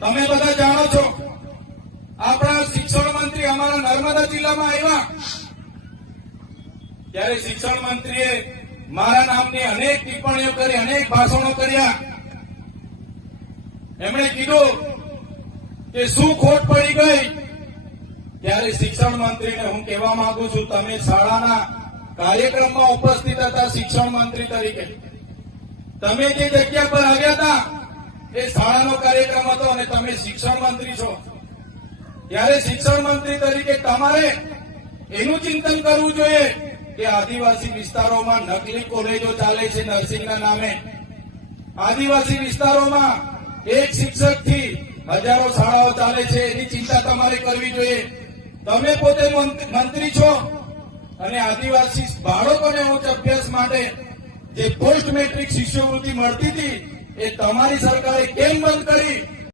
તમે બધા જાણો છો, આપણા શિક્ષણ મંત્રી અમારા નર્મદા જિલ્લામાં આવ્યા. ત્યારે શિક્ષણ મંત્રીએ મારા નામની અનેક ટિપ્પણીઓ કરી, અનેક ભાષણો કર્યા. એમણે કીધું કે શું ખોટ પડી ગઈ? ત્યારે શિક્ષણ મંત્રીને હું કહેવા માંગુ છું, તમે શાળાના કાર્યક્રમમાં ઉપસ્થિત હતા શિક્ષણ મંત્રી તરીકે. તમે જે જગ્યા પર આવ્યા હતા એ શાળાનો કાર્યક્રમ હતો અને તમે શિક્ષણ મંત્રી છો. ત્યારે શિક્ષણ મંત્રી તરીકે તમારે એનું ચિંતન કરવું જોઈએ કે આદિવાસી વિસ્તારોમાં નકલી કોલેજો ચાલે છે નર્સિંગના નામે. આદિવાસી વિસ્તારોમાં એક શિક્ષકથી હજારો શાળાઓ ચાલે છે, એની ચિંતા તમારે કરવી જોઈએ. તમે પોતે મંત્રી છો અને આદિવાસી બાળકોને ઉચ્ચ અભ્યાસ માટે જે પોસ્ટ મેટ્રિક શિષ્યવૃત્તિ મળતી હતી એ તમારી સરકારે કેમ બંધ કરી?